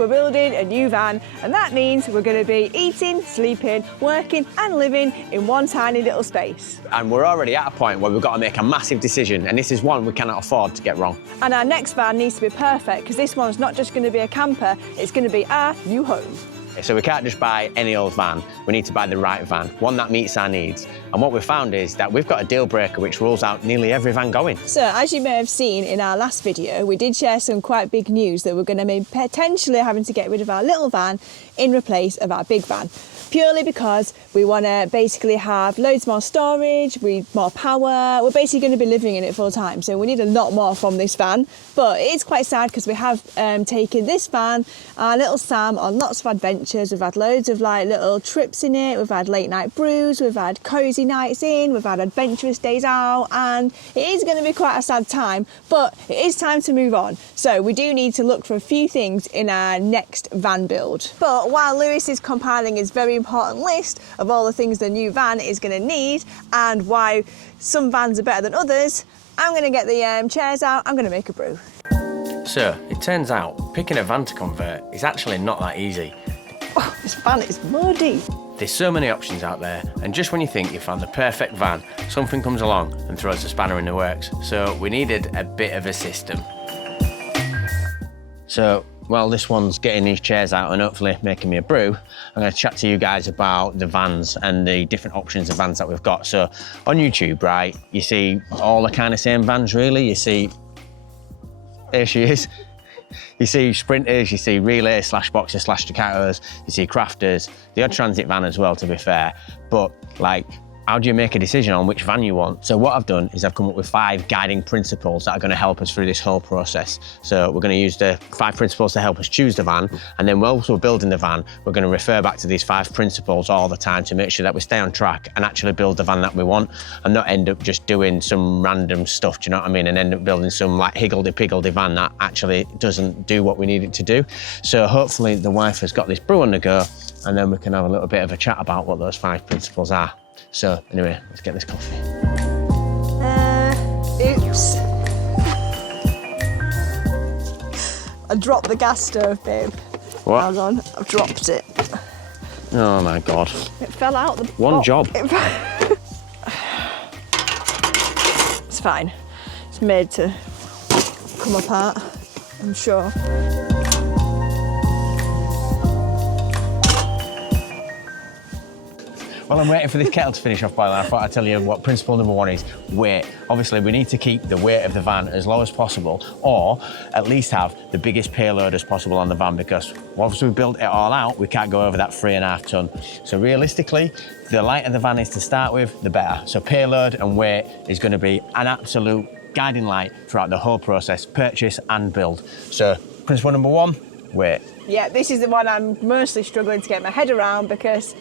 we're building a new van, and that means we're going to be eating, sleeping, working and living in one tiny little space. And we're already at a point where we've got to make a massive decision, and this is one we cannot afford to get wrong. And our next van needs to be perfect, because this one's not just going to be a camper, it's going to be our new home. So we can't just buy any old van, we need to buy the right van, one that meets our needs. And what we've found is that we've got a deal breaker which rules out nearly every van going. So as you may have seen in our last video, we did share some quite big news that we're going to be potentially having to get rid of our little van in replace of our big van. Purely because we want to basically have loads more storage, more power. We're basically going to be living in it full time, so we need a lot more from this van. But it is quite sad because we have taken this van, our little Sam, on lots of adventures. We've had loads of like little trips in it, we've had late night brews, we've had cosy nights in, we've had adventurous days out, and it is going to be quite a sad time, but it is time to move on. So we do need to look for a few things in our next van build. But while Lewis is compiling his very important list of all the things the new van is going to need and why some vans are better than others, I'm going to get the chairs out, I'm going to make a brew. So, it turns out picking a van to convert is actually not that easy. Oh, this van is muddy. There's so many options out there, and just when you think you've found the perfect van, something comes along and throws a spanner in the works. So we needed a bit of a system. So, while this one's getting these chairs out and hopefully making me a brew, I'm going to chat to you guys about the vans and the different options of vans that we've got. So, on YouTube, right, you see all the kind of same vans, really. You see, there she is. You see Sprinters, you see Relay / Boxer / Ducatos, you see Crafters, the odd transit van as well, to be fair. But, like, how do you make a decision on which van you want? So what I've done is I've come up with 5 guiding principles that are going to help us through this whole process. So we're going to use the 5 principles to help us choose the van, and then whilst we're building the van, we're going to refer back to these 5 principles all the time to make sure that we stay on track and actually build the van that we want, and not end up just doing some random stuff, do you know what I mean? And end up building some like higgledy-piggledy van that actually doesn't do what we need it to do. So hopefully the wife has got this brew on the go, and then we can have a little bit of a chat about what those 5 principles are. So anyway, let's get this coffee. Oops. I dropped the gas stove, babe. What? Hold on, I've dropped it. Oh my God. It fell out the One job. It's fine. It's made to come apart, I'm sure. Well, I'm waiting for this kettle to finish off boiling. I thought I'd tell you what principle number 1 is: weight. Obviously, we need to keep the weight of the van as low as possible, or at least have the biggest payload as possible on the van, because once we've built it all out, we can't go over that 3.5 ton. So realistically, the lighter the van is to start with, the better. So payload and weight is going to be an absolute guiding light throughout the whole process, purchase and build. So principle number 1, weight. Yeah, this is the one I'm mostly struggling to get my head around, because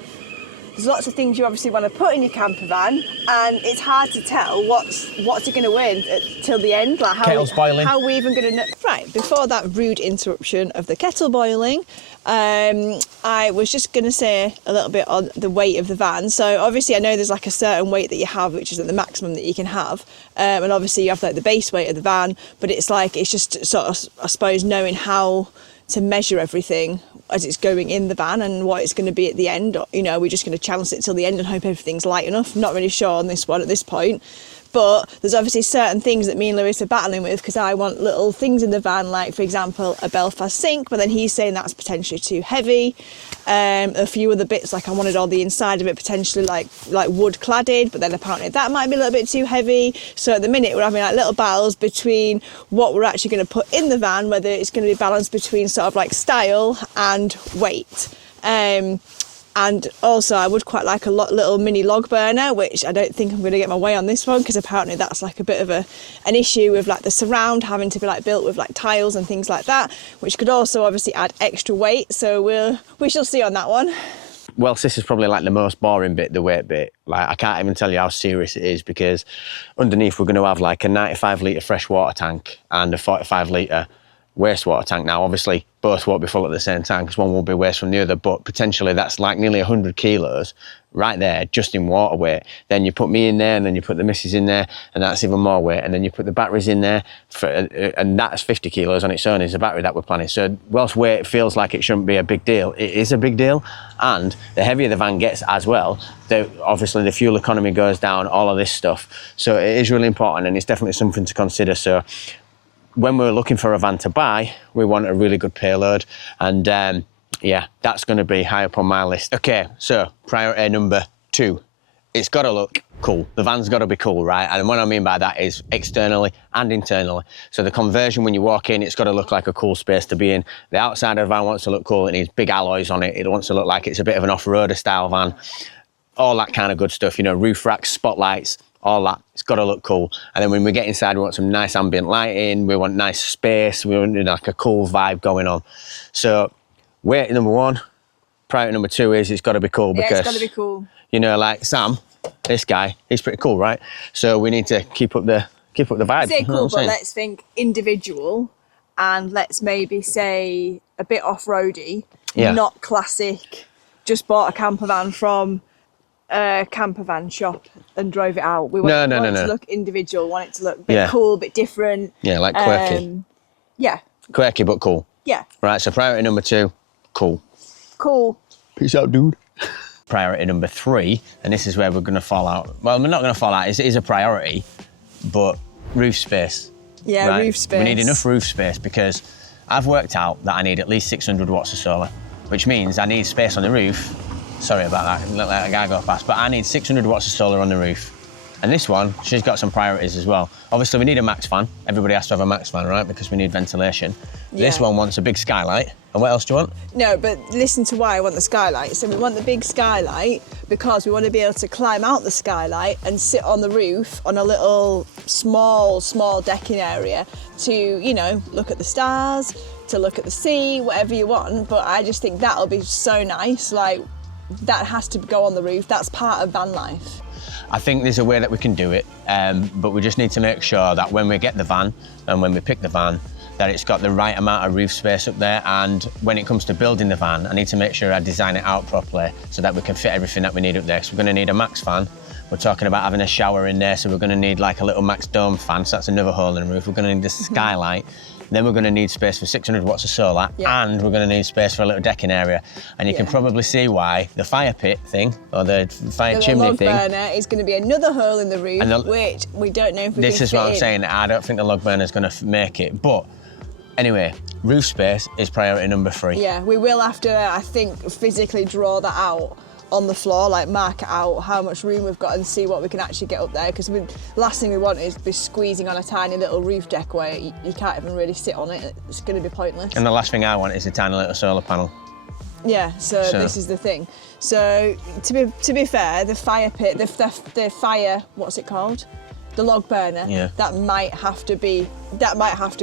there's lots of things you obviously want to put in your camper van, and it's hard to tell what's it going to weigh till the end. Like Kettle's boiling. How are we even going to know? Right, before that rude interruption of the kettle boiling, I was just going to say a little bit on the weight of the van. So obviously I know there's like a certain weight that you have, which is like the maximum that you can have. And obviously you have like the base weight of the van, but it's just sort of, I suppose, knowing how to measure everything as it's going in the van and what it's going to be at the end. You know, we're just going to challenge it till the end and hope everything's light enough. I'm not really sure on this one at this point. But there's obviously certain things that me and Lewis are battling with, because I want little things in the van, like, for example, a Belfast sink, but then he's saying that's potentially too heavy. A few other bits, like I wanted all the inside of it potentially like wood cladded, but then apparently that might be a little bit too heavy. So at the minute we're having like little battles between what we're actually going to put in the van, whether it's going to be balanced between sort of like style and weight. And also I would quite like a little mini log burner, which I don't think I'm going to get my way on this one, because apparently that's like a bit of an issue with like the surround having to be like built with like tiles and things like that, which could also obviously add extra weight. So we shall see on that one. Well, this is probably like the most boring bit, the weight bit. Like, I can't even tell you how serious it is, because underneath we're going to have like a 95 litre fresh water tank and a 45 litre wastewater tank. Now, obviously, both won't be full at the same time, because one will be waste from the other, but potentially that's like nearly 100 kilos right there, just in water weight. Then you put me in there, and then you put the missus in there, and that's even more weight. And then you put the batteries in there, and that's 50 kilos on its own is the battery that we're planning. So whilst weight feels like it shouldn't be a big deal, it is a big deal. And the heavier the van gets as well, obviously the fuel economy goes down, all of this stuff. So it is really important, and it's definitely something to consider. So when we're looking for a van to buy, we want a really good payload. And yeah, that's going to be high up on my list. Okay, so priority number 2, it's got to look cool. The van's got to be cool, right? And what I mean by that is externally and internally. So the conversion, when you walk in, it's got to look like a cool space to be in. The outside of the van wants to look cool. It needs big alloys on it. It wants to look like it's a bit of an off-roader style van. All that kind of good stuff, you know, roof racks, spotlights, all that. It's got to look cool. And then when we get inside, we want some nice ambient lighting. We want nice space. We want like a cool vibe going on. So weight number 1, priority number 2 is it's got to be cool, because it's got to be cool. You know, like Sam, this guy, he's pretty cool, right? So we need to keep up the vibe. Say cool, but let's think individual, and let's maybe say a bit off-roady, not classic. Just bought a camper van from a camper van shop and drove it out. We want it to look individual. Want it to look a bit cool, a bit different. Yeah, like quirky. Yeah. Quirky but cool. Yeah. Right. So priority number 2, cool. Cool. Peace out, dude. Priority number 3, and this is where we're going to fall out. Well, we're not going to fall out. It is a priority, but roof space. Yeah, right? Roof space. We need enough roof space, because I've worked out that I need at least 600 watts of solar, which means I need space on the roof. Sorry about that, let a guy go past, but I need 600 watts of solar on the roof. And this one, she's got some priorities as well. Obviously, we need a MaxxFan. Everybody has to have a MaxxFan, right? Because we need ventilation. Yeah. This one wants a big skylight. And what else do you want? No, but listen to why I want the skylight. So we want the big skylight because we want to be able to climb out the skylight and sit on the roof on a little small decking area to, you know, look at the stars, to look at the sea, whatever you want. But I just think that'll be so nice. Like, that has to go on the roof. That's part of van life. I think there's a way that we can do it, but we just need to make sure that when we get the van and when we pick the van, that it's got the right amount of roof space up there. And when it comes to building the van, I need to make sure I design it out properly so that we can fit everything that we need up there. So we're going to need a MaxxFan. We're talking about having a shower in there, so we're going to need like a little Max Dome fan, so that's another hole in the roof. We're going to need the skylight. Then we're going to need space for 600 watts of solar, and we're going to need space for a little decking area. And you can probably see why the fire pit thing, or the fire chimney thing, burner is going to be another hole in the roof, which we don't know if we can fit in. This is what I'm saying, I don't think the log burner is going to make it. But anyway, roof space is priority number 3. Yeah, we will have to, I think, physically draw that out on the floor, like mark it out how much room we've got and see what we can actually get up there, because the last thing we want is be squeezing on a tiny little roof deck where you can't even really sit on it. It's going to be pointless. And the last thing I want is a tiny little solar panel. Yeah, so this is the thing. So to be fair, the fire pit, the fire, what's it called? The log burner, that might have to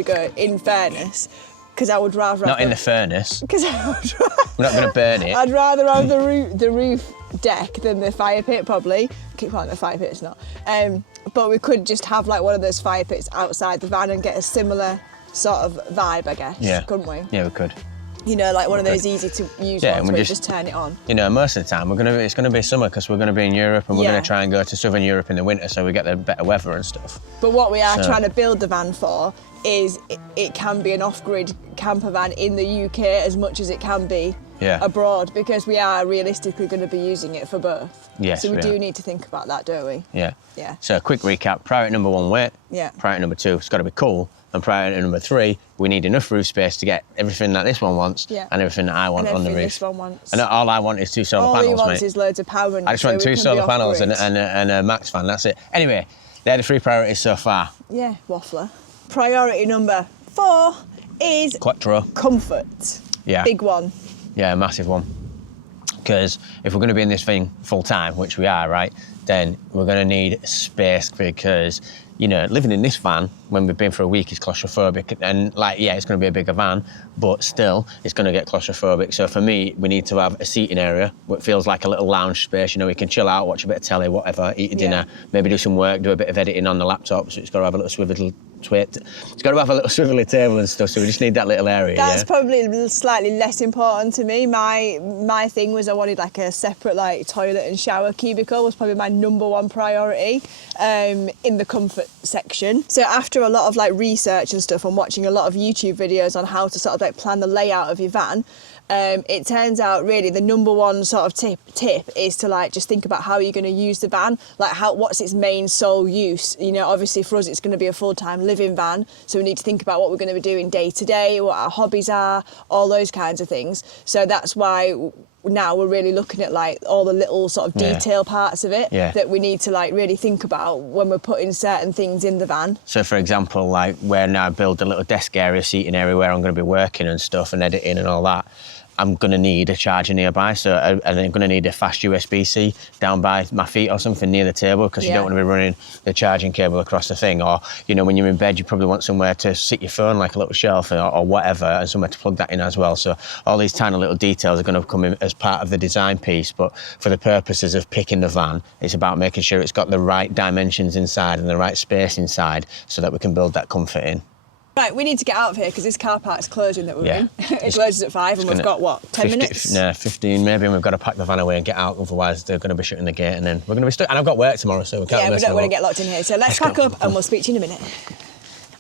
go, in fairness. Because I would rather not in the furnace. Because we're not going to burn it. I'd rather have the roof deck than the fire pit, probably. I keep calling it a fire pit, it's not. But we could just have like one of those fire pits outside the van and get a similar sort of vibe, I guess. Yeah. Couldn't we? Yeah, we could. You know, like one of those easy to use ones where you just turn it on. You know, most of the time it's going to be summer because we're going to be in Europe, and we're going to try and go to southern Europe in the winter so we get the better weather and stuff. But what we are trying to build the van for is it can be an off-grid camper van in the UK as much as it can be abroad, because we are realistically going to be using it for both. Yes, so we do need to think about that, don't we? Yeah. Yeah. So quick recap, priority number 1, weight. Yeah. Priority number 2, it's got to be cool. And priority number 3, we need enough roof space to get everything that this one wants and everything that I want on the roof. This one wants. And all I want is 2 solar panels, mate. All he wants is loads of power. I just want 2 solar panels and a MaxxFan, that's it. Anyway, they're the 3 priorities so far. Yeah, waffler. Priority number 4 is Quattro. Comfort. Yeah. Big one. Yeah, a massive one. Because if we're going to be in this thing full time, which we are, right, then we're going to need space, because, you know, living in this van when we've been for a week is claustrophobic. And like, yeah, it's going to be a bigger van, but still it's going to get claustrophobic. So for me, we need to have a seating area what feels like a little lounge space. You know, we can chill out, watch a bit of telly, whatever, eat a dinner, maybe do some work, do a bit of editing on the laptop. So it's got to have a little It's got to have a little swivelly table and stuff, so we just need that little area. That's probably slightly less important to me. My thing was I wanted like a separate like toilet and shower cubicle was probably my #1 priority in the comfort section. So after a lot of like research and stuff and watching a lot of YouTube videos on how to sort of like plan the layout of your van, it turns out really the #1 sort of tip is to like just think about how you're going to use the van, like what's its main sole use. You know, obviously for us it's going to be a full-time living van, so we need to think about what we're going to be doing day to day, what our hobbies are, all those kinds of things. So that's why now we're really looking at like all the little sort of detail parts of it that we need to like really think about when we're putting certain things in the van. So for example, like where now I build a little desk area, seating area where I'm going to be working and stuff and editing and all that, I'm going to need a charger nearby, and I'm going to need a fast USB-C down by my feet or something near the table, because you don't want to be running the charging cable across the thing. Or, you know, when you're in bed, you probably want somewhere to sit your phone, like a little shelf or whatever, and somewhere to plug that in as well. So all these tiny little details are going to come in as part of the design piece, but for the purposes of picking the van, it's about making sure it's got the right dimensions inside and the right space inside so that we can build that comfort in. Right, we need to get out of here because this car park's closing that we're in. It closes at 5 and we've got, what, 10 minutes? No, 15 maybe, and we've got to pack the van away and get out, otherwise they're going to be shutting the gate and then we're going to be stuck. And I've got work tomorrow, so we can't... Yeah, we don't want to get locked in here. So let's pack up and we'll speak to you in a minute.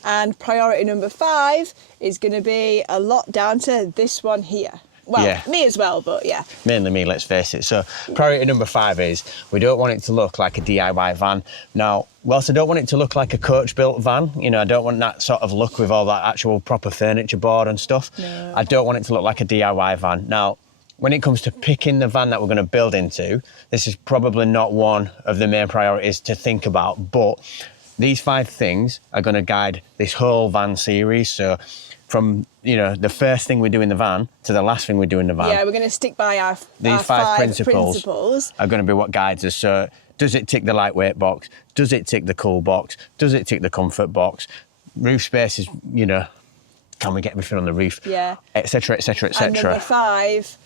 And priority #5 is going to be a lot down to this one here. Well, me as well, but yeah. Mainly me, let's face it. So priority #5 is we don't want it to look like a DIY van. Now, whilst I don't want it to look like a coach-built van, you know, I don't want that sort of look with all that actual proper furniture board and stuff. No. I don't want it to look like a DIY van. Now, when it comes to picking the van that we're going to build into, this is probably not one of the main priorities to think about, but these 5 things are going to guide this whole van series. So from, you know, the first thing we do in the van to the last thing we do in the van. Yeah, we're going to stick by our These 5 principles are going to be what guides us. So does it tick the lightweight box? Does it tick the cool box? Does it tick the comfort box? Roof space is, you know, can we get everything on the roof? Yeah. Et cetera, et cetera, et cetera. And #5,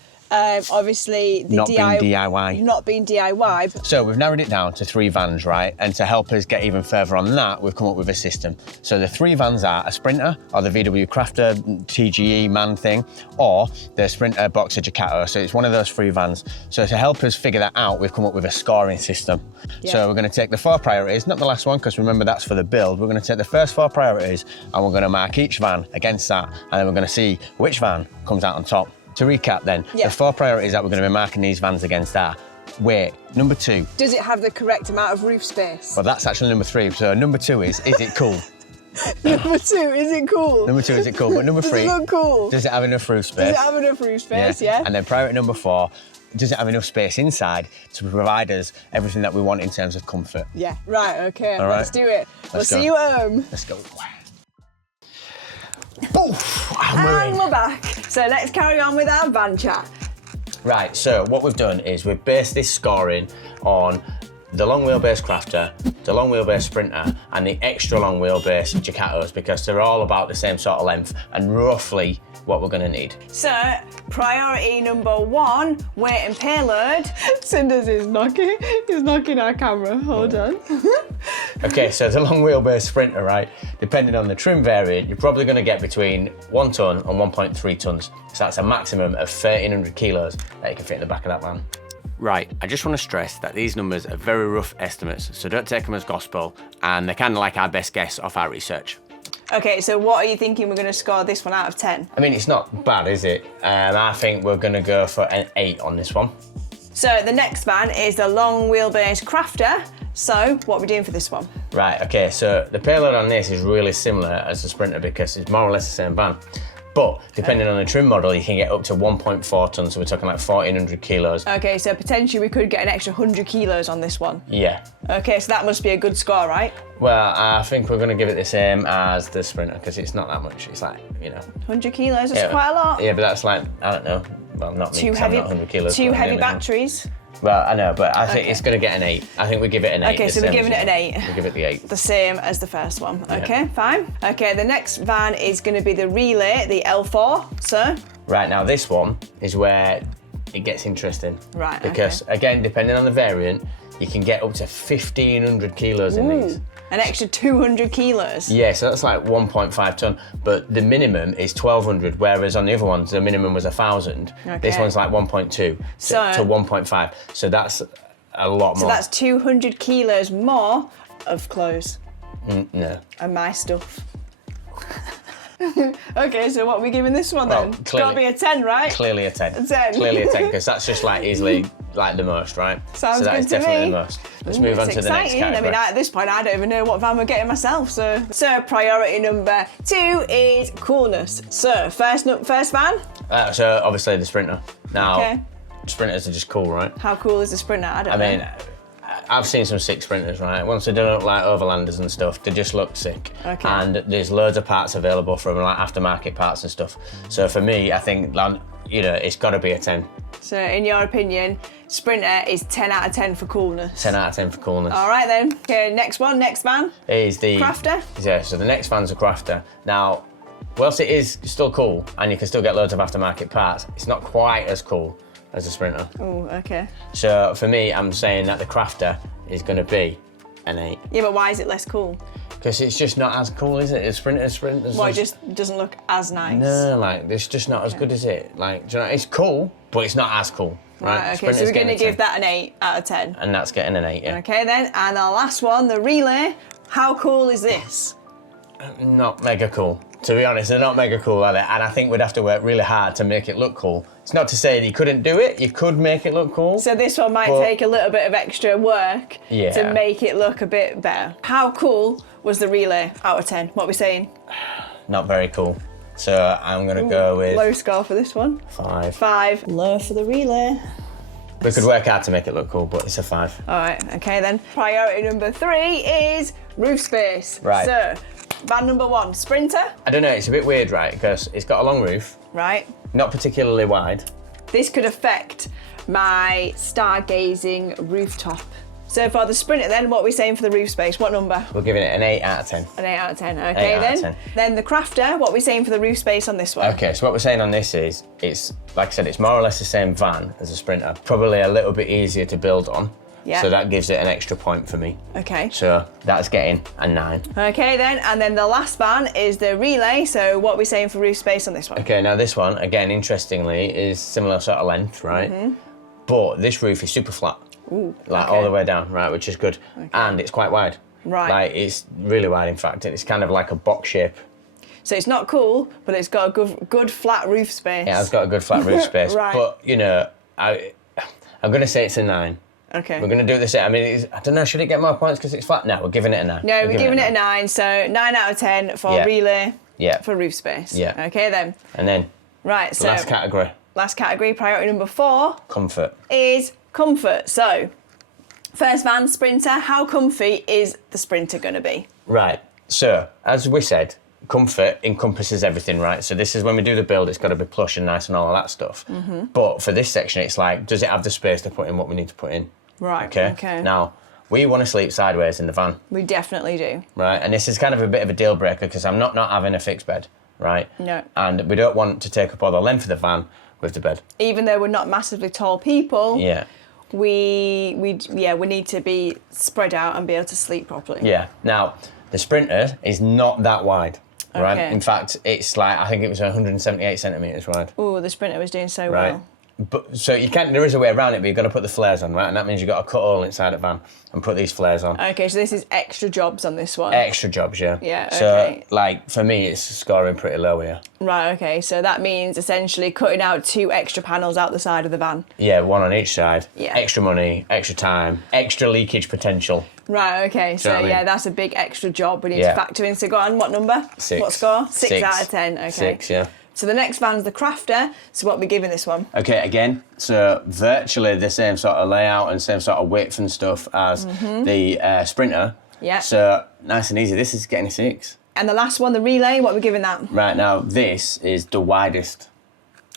obviously the not being DIY. Not being DIY. So we've narrowed it down to 3 vans, right? And to help us get even further on that, we've come up with a system. So the 3 vans are a Sprinter, or the VW Crafter TGE man thing, or the Sprinter Boxer Ducato. So it's one of those 3 vans. So to help us figure that out, we've come up with a scoring system. Yeah. So we're going to take the 4 priorities, not the last one, because remember that's for the build. We're going to take the first 4 priorities and we're going to mark each van against that, and then we're going to see which van comes out on top. To recap then, the 4 priorities that we're going to be marking these vans against are weight. #2. Does it have the correct amount of roof space? Well, that's actually #3. So #2 is it cool? #2, is it cool? #2, is it cool? But #3, does it look cool? Does it have enough roof space? Does it have enough roof space, yeah? And then priority #4, does it have enough space inside to provide us everything that we want in terms of comfort? Yeah, right, okay, let's do it. We'll see you at home. Let's go. And we're back. So let's carry on with our van chat. Right, so what we've done is we've based this scoring on the long wheelbase Crafter, the long wheelbase Sprinter, and the extra long wheelbase Ducatos, because they're all about the same sort of length and roughly what we're going to need. So, priority #1, weight and payload. Cinders is knocking. He's knocking our camera. Hold on. Okay, so the long wheelbase Sprinter, right? Depending on the trim variant, you're probably going to get between 1 tonne and 1.3 tonnes. So that's a maximum of 1,300 kilos that you can fit in the back of that van. Right, I just want to stress that these numbers are very rough estimates, so don't take them as gospel, and they're kind of like our best guess off our research. Okay, so what are you thinking we're going to score this one out of 10? I mean, it's not bad, is it? I think we're going to go for an 8 on this one. So the next van is the long wheelbase Crafter. So what are we doing for this one? Right, okay, so the payload on this is really similar as the Sprinter because it's more or less the same van. But depending on the trim model, you can get up to 1.4 tonnes, so we're talking like 1,400 kilos. Okay, so potentially we could get an extra 100 kilos on this one. Yeah. Okay, so that must be a good score, right? Well, I think we're going to give it the same as the Sprinter because it's not that much. It's like, you know. 100 kilos, that's quite a lot. Yeah, but that's like, I don't know. Well, not me, too heavy, I'm not 100 kilos. Too heavy batteries. Well, I know, but I think it's going to get an 8. I think we give it an 8. Okay, so we're giving it an 8. We give it the 8. The same as the first one. Okay, fine. Okay, the next van is going to be the Relay, the L4, so? Right, now this one is where it gets interesting. Right, Because, again, depending on the variant, you can get up to 1,500 kilos in these. An extra 200 kilos. Yeah, so that's like 1.5 ton, but the minimum is 1,200, whereas on the other ones, the minimum was 1,000. Okay. This one's like 1.2 to 1.5, so that's a lot more. So that's 200 kilos more of clothes. No. And my stuff. Okay, so what are we giving this one then? It's got to be a 10, right? Clearly a 10. A 10. Clearly a 10, because that's just like easily like the most, right? Sounds so that good is to definitely me. the most. Let's move on to the next category. I mean, at this point, I don't even know what van we're getting myself. So priority number 2 is Coolness. So first van. So obviously the Sprinter. Now, Okay. Sprinters are just cool, right? How cool is the Sprinter? I don't know. I mean, I've seen some sick Sprinters, right? Once they don't look like Overlanders and stuff, they just look sick. Okay. And there's loads of parts available from like aftermarket parts and stuff. So for me, I think, you know, it's got to be a 10. So in your opinion, Sprinter is 10 out of 10 for coolness. 10 out of 10 for Coolness. All right then. Okay, next van. Is the Crafter? Yeah, so the next van's a Crafter. Now, whilst it is still cool and you can still get loads of aftermarket parts, it's not quite as cool as a Sprinter. Oh, okay. So for me, I'm saying that the Crafter is going to be an 8. Yeah, but why is it less cool? Because it's just not as cool, is it? Sprinters. Well, it just doesn't look as nice. No, like, it's just not as good as it. Like, do you know, it's cool, but it's not as cool, right? Right, okay, Sprinter's so we're going to getting a give 10. that an 8 out of 10. And that's getting an 8, yeah. Okay then, and the last one, the Relay. How cool is this? Not mega cool. To be honest, they're not mega cool, are they? And I think we'd have to work really hard to make it look cool. It's not to say that you couldn't do it, you could make it look cool. So this one might take a little bit of extra work to make it look a bit better. How cool was the Relay out of 10? What are we saying? Not very cool. So I'm gonna go with Low score for this one. 5. 5. Low for the Relay. We could work hard to make it look cool, but it's a 5. All right, okay then. Priority number 3 is roof space. Right. So, van number 1, Sprinter. I don't know, it's a bit weird, right? Because it's got a long roof, Right. not particularly wide. This could affect my stargazing rooftop. So for the Sprinter then, what are we saying for the roof space? What number? We're giving it an 8 out of 10. An 8 out of 10, okay 8 out then. of 10. Then the Crafter, what are we saying for the roof space on this one? Okay, so what we're saying on this is, it's, like I said, it's more or less the same van as a Sprinter. Probably a little bit easier to build on. Yeah. So that gives it an extra point for me. Okay. So that's getting a 9. Okay then, and then the last van is the Relay. So what are we saying for roof space on this one? Okay, now this one, again, interestingly, is similar sort of length, right? Mm-hmm. But this roof is super flat. Ooh, Like okay. all the way down, right, which is good. And it's quite wide. Right. Like, it's really wide, in fact. It's kind of like a box shape. So it's not cool, but it's got a good flat roof space. Yeah, it's got a good flat roof space. Right. But, you know, I'm going to say it's a 9. Okay. We're going to do the same. I mean, I don't know, should it get more points because it's flat? No, we're giving it a 9. No, we're giving it a 9. So 9 out of 10 for Yeah. Relay Yeah. for roof space. Yeah. Okay then. And then Right, so last category, priority number 4 comfort. is comfort. So first van, Sprinter. How comfy is the Sprinter going to be? Right, so as we said, comfort encompasses everything, right? So this is when we do the build, it's got to be plush and nice and all of that stuff. Mm-hmm. But for this section, it's like, does it have the space to put in what we need to put in? Right, Okay. Now, we want to sleep sideways in the van, We definitely do. right? And this is kind of a bit of a deal breaker because I'm not having a fixed bed, right? No. And we don't want to take up all the length of the van with the bed. Even though we're not massively tall people, Yeah. we need to be spread out and be able to sleep properly. Yeah. Now, the Sprinter is not that wide, right? Okay. In fact, it's like, I think it was 178 centimetres wide. Oh, the Sprinter was doing so Right. well. But so there is a way around it, but you've got to put the flares on, right? And that means you've got to cut all inside the van and put these flares on. Okay, so this is extra jobs on this one. Extra jobs, yeah. Yeah, So, okay. like, for me, it's scoring pretty low here. Right, okay, so that means essentially cutting out 2 extra panels out the side of the van. Yeah, one on each side. Yeah. Extra money, extra time, extra leakage potential. Right, okay, so know what I mean? yeah, that's a big extra job we need Yeah. to factor in. So go on, what number? 6. What score? 6 6. out of 10, okay. 6, yeah. So the next van's the Crafter, so what are we giving this one? Okay, again, so virtually the same sort of layout and same sort of width and stuff as the Sprinter. Yeah. So, nice and easy. This is getting a 6. And the last one, the Relay, what are we giving that? Right, now, this is the widest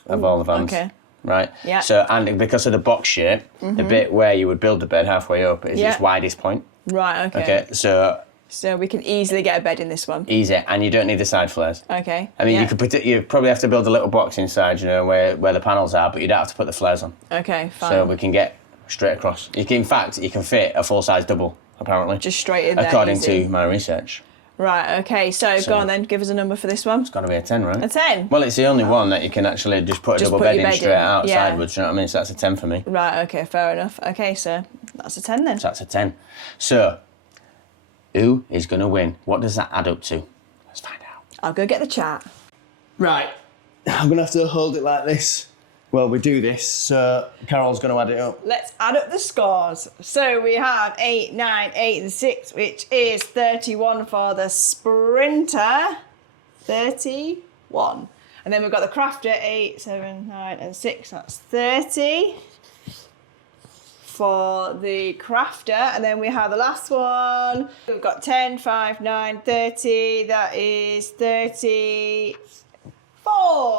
of all the vans. okay. Right? Yeah. So, and because of the box shape, the bit where you would build the bed halfway up is Yeah. its widest point. Right, okay. Okay, so So we can easily get a bed in this one. easy, and you don't need the side flares. Okay. I mean, yeah. you could put it, you probably have to build a little box inside, you know, where the panels are, but you don't have to put the flares on. Okay, fine. So we can get straight across. In fact, you can fit a full-size double, apparently. Just straight in there, according easy. to my research. Right, okay, so go on then, give us a number for this one. It's got to be a 10, right? A 10? Well, it's the only one that you can actually just put a double bed in straight out sideways, you know what I mean? So that's a 10 for me. Right, okay, fair enough. Okay, so that's a 10 then. So that's a 10. So, who is going to win? What does that add up to? Let's find out. I'll go get the chart. Right, I'm going to have to hold it like this. Well, we do this, so Carol's going to add it up. Let's add up the scores. So we have 8, 9, 8 and 6, which is 31 for the Sprinter. 31. And then we've got the Crafter, 8, 7, 9 and 6. That's 30 for the Crafter. And then we have the last one. We've got 10, 5, 9, 30. That is 34.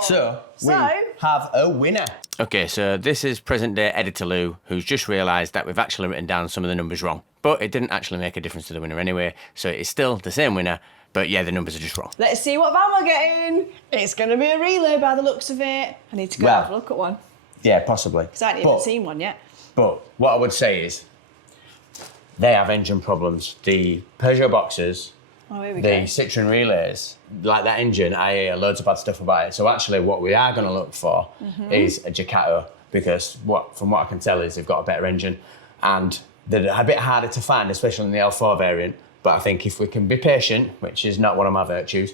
So, we have a winner. Okay, so this is present day Editor Lou, who's just realised that we've actually written down some of the numbers wrong. But it didn't actually make a difference to the winner anyway, so it's still the same winner, but yeah, the numbers are just wrong. Let's see what van we're getting. It's going to be a relay by the looks of it. I need to go have a look at one. Yeah, possibly. Because I haven't even seen one yet. But what I would say is, they have engine problems. The Peugeot Boxers, Oh, here we the go. Citroen Relays, like that engine, I hear loads of bad stuff about it. So actually what we are going to look for is a Ducato, because from what I can tell is they've got a better engine and they're a bit harder to find, especially in the L4 variant. But I think if we can be patient, which is not one of my virtues,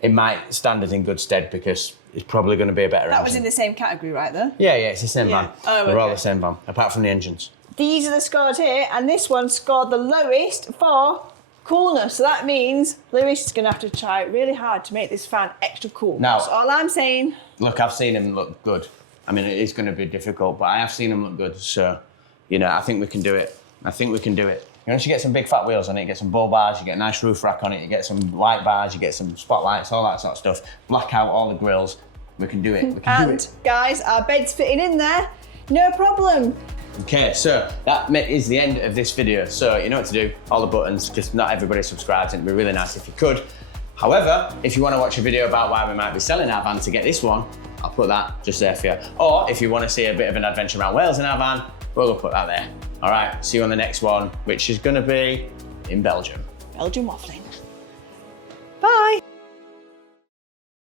it might stand us in good stead because it's probably going to be a better engine. That was in the same category, right, though? Yeah, it's the same van. Oh, They're all okay. the same van, apart from the engines. These are the scores here, and this one scored the lowest for coolness. So that means Lewis is going to have to try really hard to make this fan extra cool. Now- That's all I'm saying. Look, I've seen him look good. I mean, it is going to be difficult, but I have seen him look good. So, you know, I think we can do it. I think we can do it. You know, once you get some big fat wheels on it, you get some bull bars, you get a nice roof rack on it, you get some light bars, you get some spotlights, all that sort of stuff. Black out all the grills. We can do it. We can do And it. guys, our bed's fitting in there. No problem. Okay, so that is the end of this video. So you know what to do, all the buttons, because not everybody subscribes and it'd be really nice if you could. However, if you want to watch a video about why we might be selling our van to get this one, I'll put that just there for you. Or if you want to see a bit of an adventure around Wales in our van, we'll put that there. All right, see you on the next one, which is going to be in Belgium. Belgian waffling.